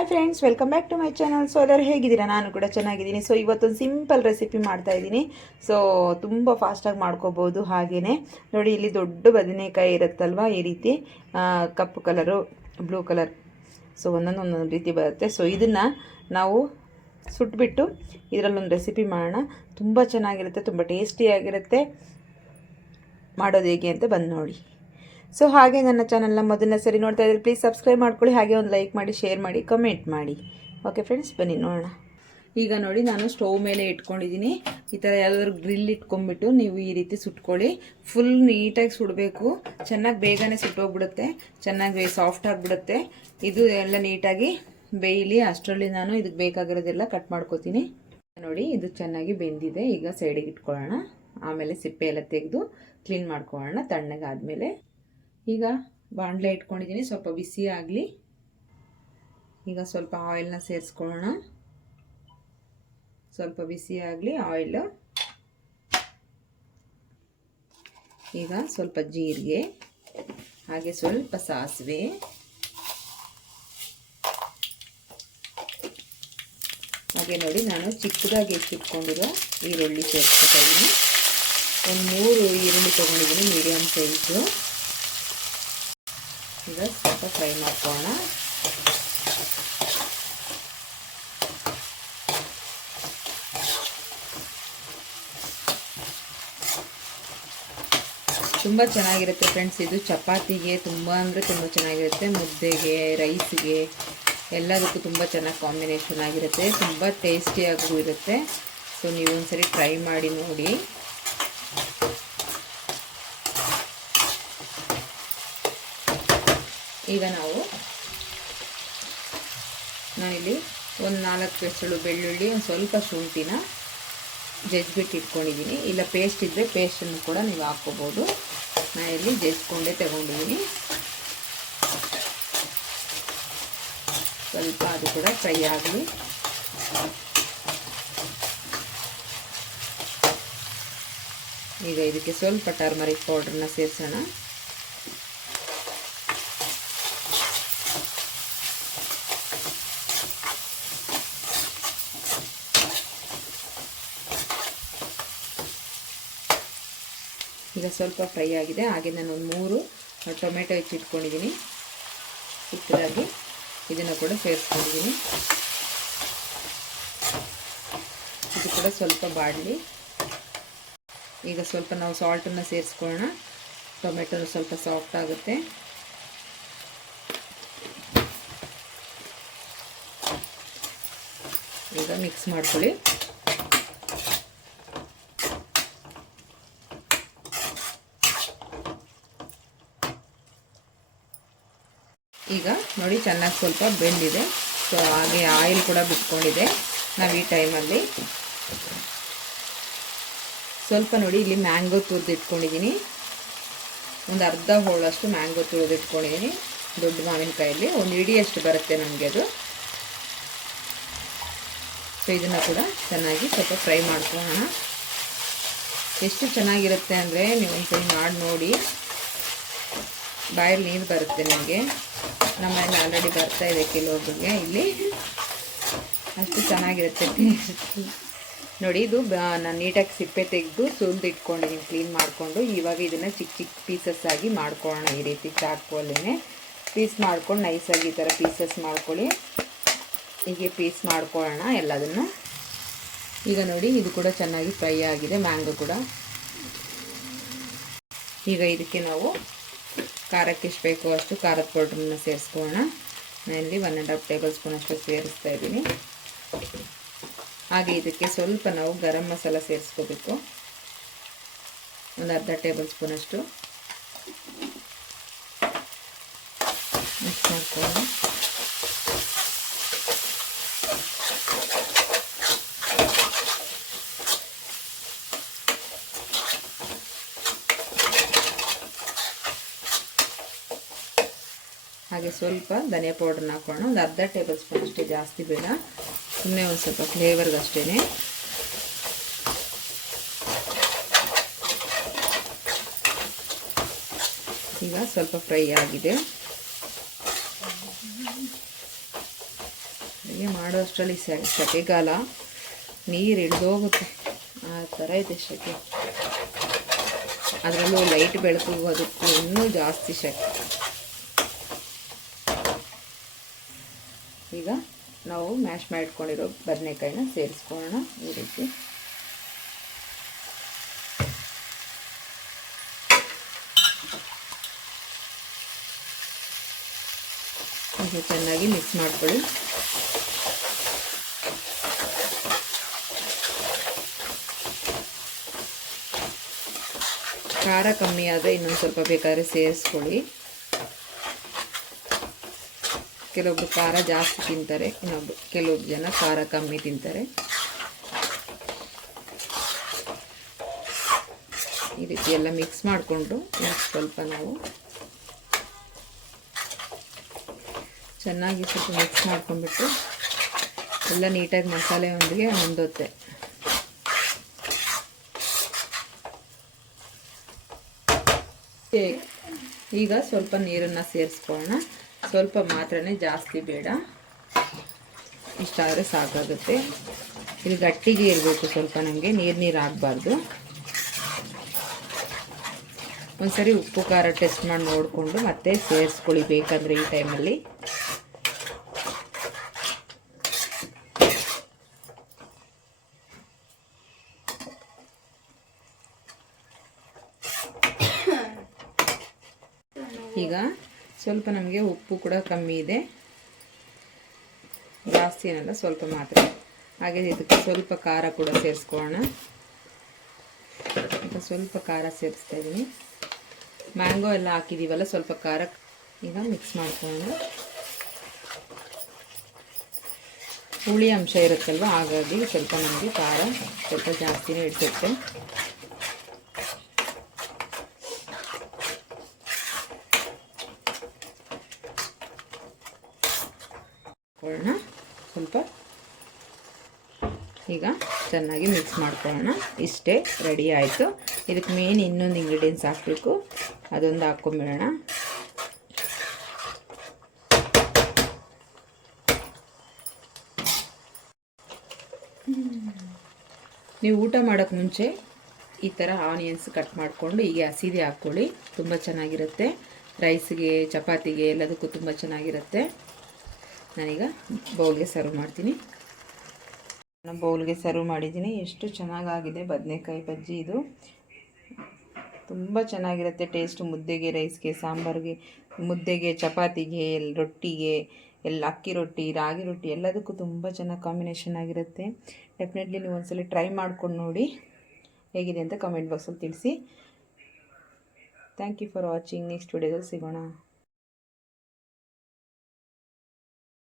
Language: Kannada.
Hi friends welcome back to my channel so ಎಲ್ಲರೂ ಹೇಗಿದ್ದೀರಾ? ನಾನು ಕೂಡ ಚೆನ್ನಾಗಿದ್ದೀನಿ. ಸೊ ಇವತ್ತೊಂದು ಸಿಂಪಲ್ ರೆಸಿಪಿ ಮಾಡ್ತಾ ಇದ್ದೀನಿ. ಸೊ ತುಂಬ ಫಾಸ್ಟಾಗಿ ಮಾಡ್ಕೋಬೋದು ಹಾಗೆಯೇ ನೋಡಿ, ಇಲ್ಲಿ ದೊಡ್ಡ ಬದನೆಕಾಯಿ ಇರುತ್ತಲ್ವ ಈ ರೀತಿ? ಕಪ್ಪು ಕಲರು ಬ್ಲೂ ಕಲರ್ ಸೊ ಒಂದೊಂದು ಒಂದೊಂದು ರೀತಿ ಬರುತ್ತೆ. ಸೊ ಇದನ್ನು ನಾವು ಸುಟ್ಬಿಟ್ಟು ಇದರಲ್ಲೊಂದು ರೆಸಿಪಿ ಮಾಡೋಣ. ತುಂಬ ಚೆನ್ನಾಗಿರುತ್ತೆ, ತುಂಬ ಟೇಸ್ಟಿಯಾಗಿರುತ್ತೆ ಮಾಡೋದು ಹೇಗೆ ಅಂತ ಬಂದು ನೋಡಿ. ಸೊ ಹಾಗೆ ನನ್ನ ಚಾನಲ್ನ ಮೊದಲನೇ ಸರಿ ನೋಡ್ತಾ ಇದ್ರೆ ಪ್ಲೀಸ್ ಸಬ್ಸ್ಕ್ರೈಬ್ ಮಾಡ್ಕೊಳ್ಳಿ, ಹಾಗೆ ಒಂದು ಲೈಕ್ ಮಾಡಿ ಶೇರ್ ಮಾಡಿ ಕಮೆಂಟ್ ಮಾಡಿ. ಓಕೆ ಫ್ರೆಂಡ್ಸ್ ಬನ್ನಿ ನೋಡೋಣ. ಈಗ ನೋಡಿ ನಾನು ಸ್ಟವ್ ಮೇಲೆ ಇಟ್ಕೊಂಡಿದ್ದೀನಿ. ಈ ಥರ ಯಾವ್ದಾದ್ರು ಗ್ರಿಲ್ ಇಟ್ಕೊಂಡ್ಬಿಟ್ಟು ನೀವು ಈ ರೀತಿ ಸುಟ್ಕೊಳ್ಳಿ. ಫುಲ್ ನೀಟಾಗಿ ಸುಡಬೇಕು. ಚೆನ್ನಾಗಿ ಬೇಗನೆ ಸುಟ್ಟೋಗ್ಬಿಡುತ್ತೆ. ಚೆನ್ನಾಗಿ ಸಾಫ್ಟ್ ಆಗಿಬಿಡುತ್ತೆ. ಇದು ಎಲ್ಲ ನೀಟಾಗಿ ಬೇಯಲಿ. ಅಷ್ಟರಲ್ಲಿ ನಾನು ಇದಕ್ಕೆ ಬೇಕಾಗಿರೋದೆಲ್ಲ ಕಟ್ ಮಾಡ್ಕೋತೀನಿ. ನೋಡಿ, ಇದು ಚೆನ್ನಾಗಿ ಬೆಂದಿದೆ. ಈಗ ಸೈಡಿಗೆ ಇಟ್ಕೊಳ್ಳೋಣ. ಆಮೇಲೆ ಸಿಪ್ಪೆ ಎಲ್ಲ ತೆಗೆದು ಕ್ಲೀನ್ ಮಾಡ್ಕೊಳ್ಳೋಣ. ತಣ್ಣಗಾದ್ಮೇಲೆ. ಈಗ ಬಾಣಲೆ ಇಟ್ಕೊಂಡಿದ್ದೀನಿ. ಸ್ವಲ್ಪ ಬಿಸಿ ಆಗಲಿ. ಈಗ ಸ್ವಲ್ಪ ಆಯಿಲ್ನ ಸೇರಿಸ್ಕೊಳ್ಳೋಣ. ಸ್ವಲ್ಪ ಬಿಸಿ ಆಗಲಿ, ಆಯಿಲು. ಈಗ ಸ್ವಲ್ಪ ಜೀರಿಗೆ, ಹಾಗೆ ಸ್ವಲ್ಪ ಸಾಸಿವೆ. ಹಾಗೆ ನೋಡಿ, ನಾನು ಚಿಕ್ಕದಾಗಿ ಹೆಚ್ಚಿಟ್ಕೊಂಡಿರೋ ಈರುಳ್ಳಿ ಸೇರಿಸ್ಕೊತಾ ಇದ್ದೀನಿ ಒಂದು ಮೂರು ಈರುಳ್ಳಿ ತೊಗೊಂಡಿದ್ದೀನಿ ಮೀಡಿಯಮ್ ಸೈಜು. ಈಗ ಸ್ವಲ್ಪ ಫ್ರೈ ಮಾಡ್ಕೊಳ್ಳೋಣ. ತುಂಬ ಚೆನ್ನಾಗಿರುತ್ತೆ ಫ್ರೆಂಡ್ಸ್ ಇದು ಚಪಾತಿಗೆ ತುಂಬ ಅಂದರೆ ತುಂಬ ಚೆನ್ನಾಗಿರುತ್ತೆ. ಮುದ್ದೆಗೆ ರೈಸ್ಗೆ ಎಲ್ಲದಕ್ಕೂ ತುಂಬ ಚೆನ್ನಾಗಿ ಕಾಂಬಿನೇಷನ್ ಆಗಿರುತ್ತೆ. ತುಂಬ ಟೇಸ್ಟಿಯಾಗೂ ಇರುತ್ತೆ. ಸೊ ನೀವು ಒಂದ್ಸರಿ ಟ್ರೈ ಮಾಡಿ ನೋಡಿ. ಈಗ ನಾವು ನಾನಿಲ್ಲಿ ಒಂದು ನಾಲ್ಕು ಹೆಸಳು ಬೆಳ್ಳುಳ್ಳಿ, ಒಂದು ಸ್ವಲ್ಪ ಶುಂಠಿನ ಜಜ್ಬಿಟ್ಟು ಇಟ್ಕೊಂಡಿದ್ದೀನಿ. ಇಲ್ಲ ಪೇಸ್ಟ್ ಇದ್ದರೆ ಪೇಸ್ಟನ್ನು ಕೂಡ ನೀವು ಹಾಕ್ಕೋಬೋದು. ನಾನಿಲ್ಲಿ ಜಜ್ಕೊಂಡೇ ತಗೊಂಡಿದ್ದೀನಿ. ಸ್ವಲ್ಪ ಅದು ಕೂಡ ಫ್ರೈ ಆಗಲಿ. ಈಗ ಇದಕ್ಕೆ ಸ್ವಲ್ಪ ಟರ್ಮರಿಕ್ ಪೌಡ್ರನ್ನ ಸೇರಿಸೋಣ. ಈಗ ಸ್ವಲ್ಪ ಫ್ರೈ ಆಗಿದೆ. ಹಾಗೆ ನಾನು ಒಂದು ಮೂರು ಟೊಮೆಟೊ ಹೆಚ್ಚಿಟ್ಕೊಂಡಿದ್ದೀನಿ ಚಿಕ್ಕದಾಗಿ ಇದನ್ನು ಕೂಡ ಸೇರಿಸ್ಕೊಂಡಿದ್ದೀನಿ. ಇದು ಕೂಡ ಸ್ವಲ್ಪ ಬಾಡಲಿ. ಈಗ ಸ್ವಲ್ಪ ನಾವು ಸಾಲ್ಟನ್ನು ಸೇರಿಸ್ಕೊಳ್ಳೋಣ. ಟೊಮೆಟೊ ಸ್ವಲ್ಪ ಸಾಫ್ಟ್ ಆಗುತ್ತೆ. ಈಗ ಮಿಕ್ಸ್ ಮಾಡ್ಕೊಳ್ಳಿ. ಈಗ ನೋಡಿ ಚೆನ್ನಾಗಿ ಸ್ವಲ್ಪ ಬೆಂದಿದೆ. ಸೊ ಹಾಗೆ ಆಯಿಲ್ ಕೂಡ ಬಿಟ್ಕೊಂಡಿದೆ ನಾವು ಈ ಟೈಮಲ್ಲಿ ಸ್ವಲ್ಪ ನೋಡಿ ಇಲ್ಲಿ ಮ್ಯಾಂಗೋ ತುರ್ದು ಇಟ್ಕೊಂಡಿದ್ದೀನಿ ಒಂದು ಅರ್ಧ ಹೋಳಷ್ಟು ಮ್ಯಾಂಗೋ ತುಳಿದಿಟ್ಕೊಂಡಿದ್ದೀನಿ ದೊಡ್ಡ ಮಾವಿನಕಾಯಲ್ಲಿ ಒಂದು ಇಡಿಯಷ್ಟು ಬರುತ್ತೆ ನಮಗೆ ಅದು. ಸೊ ಇದನ್ನು ಕೂಡ ಚೆನ್ನಾಗಿ ಸ್ವಲ್ಪ ಫ್ರೈ ಮಾಡ್ಕೊಳ್ಳೋಣ. ಎಷ್ಟು ಚೆನ್ನಾಗಿರುತ್ತೆ ಅಂದರೆ ನೀವು ಒಂದ್ಸರಿ ಮಾಡಿ ನೋಡಿ. ಬಾಯಲ್ಲಿ ನೀರು ಬರುತ್ತೆ ನಿಮಗೆ. ನಮ್ಮಲ್ಲಿ ಆಲ್ರೆಡಿ ಬರ್ತಾ ಇದೆ ಕೆಲವೊಬ್ಬರಿಗೆ ಇಲ್ಲಿ ಅಷ್ಟು ಚೆನ್ನಾಗಿರುತ್ತೆ ನೋಡಿ, ಇದು ನಾನು ನೀಟಾಗಿ ಸಿಪ್ಪೆ ತೆಗೆದು ಸುಲಿದು ಇಟ್ಕೊಂಡಿದ್ದೀನಿ ಕ್ಲೀನ್ ಮಾಡಿಕೊಂಡು. ಇವಾಗ ಇದನ್ನು ಚಿಕ್ಕ ಚಿಕ್ಕ ಪೀಸಸ್ ಆಗಿ ಮಾಡ್ಕೊಳ್ಳೋಣ ಈ ರೀತಿ ಚಾಕುವಲ್ಲೇ ಪೀಸ್ ಮಾಡ್ಕೊಂಡು ನೈಸಾಗಿ ಈ ಥರ ಪೀಸಸ್ ಮಾಡ್ಕೊಳ್ಳಿ. ಹೀಗೆ ಪೀಸ್ ಮಾಡ್ಕೊಳ್ಳೋಣ ಎಲ್ಲದನ್ನು. ಈಗ ನೋಡಿ, ಇದು ಕೂಡ ಚೆನ್ನಾಗಿ ಫ್ರೈ ಆಗಿದೆ, ಮ್ಯಾಂಗೋ ಕೂಡ. ಈಗ ಇದಕ್ಕೆ ನಾವು ಖಾರಕ್ಕೆ ಎಷ್ಟು ಬೇಕೋ ಅಷ್ಟು ಖಾರದ ಪೌಡ್ರನ್ನ ಸೇರಿಸ್ಕೊಳ್ಳೋಣ. ನಾನಿಲ್ಲಿ one and half tablespoon ಅಷ್ಟು ಸೇರಿಸ್ತಾ ಇದ್ದೀನಿ. ಹಾಗೆ ಇದಕ್ಕೆ ಸ್ವಲ್ಪ ನಾವು ಗರಂ ಮಸಾಲ ಸೇರಿಸ್ಕೋಬೇಕು. ಒಂದು ಅರ್ಧ ಟೇಬಲ್ ಸ್ಪೂನಷ್ಟು ಮಿಕ್ಸ್ ಮಾಡ್ಕೊಳ್ಳೋಣ. ಹಾಗೆ ಸ್ವಲ್ಪ ಧನಿಯಾ ಪೌಡ್ರನ್ನ ಹಾಕೋಣ ಒಂದು ಅರ್ಧ ಟೇಬಲ್ ಸ್ಪೂನ್ ಅಷ್ಟೇ ಜಾಸ್ತಿ ಬೇಡ. ಸುಮ್ಮನೆ ಒಂದು ಸ್ವಲ್ಪ ಫ್ಲೇವರ್ಗಷ್ಟೇ ಈಗ ಸ್ವಲ್ಪ ಫ್ರೈ ಆಗಿದೆ. ಅಡುಗೆ ಮಾಡೋ ಅಷ್ಟರಲ್ಲಿ ಸೆಕೆಗಾಲ ನೀರು ಹಿಡಿದೋಗುತ್ತೆ. ಆ ಥರ ಇದೆ ಸೆಕೆ ಅದರಲ್ಲೂ ಲೈಟ್ ಬೆಳಕು, ಅದಕ್ಕೂ ಇನ್ನೂ ಜಾಸ್ತಿ ಸೆಕೆ ಈಗ ನಾವು ಮ್ಯಾಶ್ ಮಾಡಿಟ್ಕೊಂಡಿರೋ ಬದನೆಕಾಯಿನ ಸೇರಿಸ್ಕೊಳ್ಳೋಣ ಈ ರೀತಿ. ಈಗ ಚೆನ್ನಾಗಿ ಮಿಕ್ಸ್ ಮಾಡ್ಕೊಳ್ಳಿ. ಖಾರ ಕಮ್ಮಿ ಆದರೆ ಇನ್ನೊಂದು ಸ್ವಲ್ಪ ಬೇಕಾದ್ರೆ ಸೇರಿಸ್ಕೊಳ್ಳಿ. ಕೆಲವೊಬ್ರು ಖಾರ ಜಾಸ್ತಿ ತಿಂತಾರೆ, ಇನ್ನೊಬ್ರು ಕೆಲವೊಬ್ರು ಜನ ಖಾರ ಕಮ್ಮಿ ತಿಂತಾರೆ. ಈ ರೀತಿ ಎಲ್ಲ ಮಿಕ್ಸ್ ಮಾಡಿಕೊಂಡು ಸ್ವಲ್ಪ ನಾವು ಚೆನ್ನಾಗಿ ಸ್ವಲ್ಪ ಮಿಕ್ಸ್ ಮಾಡ್ಕೊಂಡ್ಬಿಟ್ಟು, ಎಲ್ಲ ನೀಟಾಗಿ ಮಸಾಲೆ ಒಂದಿಗೆ ಹೊಂದೋತ್ತೆ ಈಗ ಸ್ವಲ್ಪ ನೀರನ್ನು ಸೇರಿಸ್ಕೊಳ್ಳೋಣ. ಸ್ವಲ್ಪ ಮಾತ್ರನೇ ಜಾಸ್ತಿ ಬೇಡ. ಇಷ್ಟಾದರೆ ಸಾಕಾಗುತ್ತೆ. ಇದು ಗಟ್ಟಿಗೆ ಇರಬೇಕು ಸ್ವಲ್ಪ ನನಗೆ ನೀರು ನೀರು ಆಗಬಾರ್ದು. ಒಂದ್ಸರಿ ಉಪ್ಪು, ಖಾರ ಟೆಸ್ಟ್ ಮಾಡಿ ನೋಡಿಕೊಂಡು ಮತ್ತೆ ಸೇರಿಸ್ಕೊಳ್ಳಿ ಬೇಕಂದರೆ ಈ ಟೈಮಲ್ಲಿ ಈಗ ಸ್ವಲ್ಪ ನಮಗೆ ಉಪ್ಪು ಕೂಡ ಕಮ್ಮಿ ಇದೆ. ಜಾಸ್ತಿ ಏನಲ್ಲ, ಸ್ವಲ್ಪ ಮಾತ್ರ. ಹಾಗೆ ಇದಕ್ಕೆ ಸ್ವಲ್ಪ ಖಾರ ಕೂಡ ಸೇರಿಸ್ಕೊಳ್ಳೋಣ. ಸ್ವಲ್ಪ ಖಾರ ಸೇರಿಸ್ತಾ ಇದ್ದೀನಿ ಮ್ಯಾಂಗೋ ಎಲ್ಲ ಹಾಕಿದ್ದೀವಲ್ಲ ಸ್ವಲ್ಪ ಖಾರ ಈಗ ಮಿಕ್ಸ್ ಮಾಡ್ಕೊಳ್ಳೋಣ. ಹುಳಿ ಅಂಶ ಇರುತ್ತಲ್ವ, ಹಾಗಾಗಿ ಸ್ವಲ್ಪ ನಮಗೆ ಖಾರ ಸ್ವಲ್ಪ ಜಾಸ್ತಿನೇ ಇಡ್ಸುತ್ತೆ ಮಾಡ್ಕೊಳ್ಳೋಣ. ಸ್ವಲ್ಪ ಈಗ ಚೆನ್ನಾಗಿ ಮಿಕ್ಸ್ ಮಾಡ್ಕೊಳ್ಳೋಣ. ಇಷ್ಟೇ ರೆಡಿ ಆಯಿತು. ಇದಕ್ಕೆ ಮೇನ್ ಇನ್ನೊಂದು ಇಂಗ್ರೀಡಿಯೆಂಟ್ಸ್ ಹಾಕಬೇಕು. ಅದೊಂದು ಹಾಕ್ಕೊಂಬಿಡೋಣ. ನೀವು ಊಟ ಮಾಡೋಕ್ಕೆ ಮುಂಚೆ ಈ ಥರ ಆನಿಯನ್ಸ್ ಕಟ್ ಮಾಡಿಕೊಂಡು ಹೀಗೆ ಹಸಿದೆ ಹಾಕ್ಕೊಳ್ಳಿ. ತುಂಬ ಚೆನ್ನಾಗಿರುತ್ತೆ. ರೈಸ್ಗೆ ಚಪಾತಿಗೆ ಎಲ್ಲದಕ್ಕೂ ತುಂಬ ಚೆನ್ನಾಗಿರುತ್ತೆ. ನಾನೀಗ ಬೌಲ್ಗೆ ಸರ್ವ್ ಮಾಡ್ತೀನಿ. ನಾನು ಬೌಲ್ಗೆ ಸರ್ವ್ ಮಾಡಿದ್ದೀನಿ. ಎಷ್ಟು ಚೆನ್ನಾಗಾಗಿದೆ ಬದನೆಕಾಯಿ ಬಜ್ಜಿ ಇದು. ತುಂಬ ಚೆನ್ನಾಗಿರುತ್ತೆ ಟೇಸ್ಟ್ ಮುದ್ದೆಗೆ ರೈಸ್ಗೆ ಸಾಂಬಾರಿಗೆ, ಮುದ್ದೆಗೆ, ಚಪಾತಿಗೆ ಎಲ್ಲಿ ರೊಟ್ಟಿಗೆ, ಎಲ್ಲ ಅಕ್ಕಿ ರೊಟ್ಟಿ, ರಾಗಿ ರೊಟ್ಟಿ ಎಲ್ಲದಕ್ಕೂ ತುಂಬ ಚೆನ್ನಾಗಿ ಕಾಂಬಿನೇಷನ್ ಆಗಿರುತ್ತೆ. ಡೆಫಿನೆಟ್ಲಿ ನೀವು ಒಂದ್ಸಲ ಟ್ರೈ ಮಾಡ್ಕೊಂಡು ನೋಡಿ ಹೇಗಿದೆ ಅಂತ ಕಮೆಂಟ್ ಬಾಕ್ಸಲ್ಲಿ ತಿಳಿಸಿ. Thank you for watching next ವಿಡಿಯೋದಲ್ಲಿ ಸಿಗೋಣ.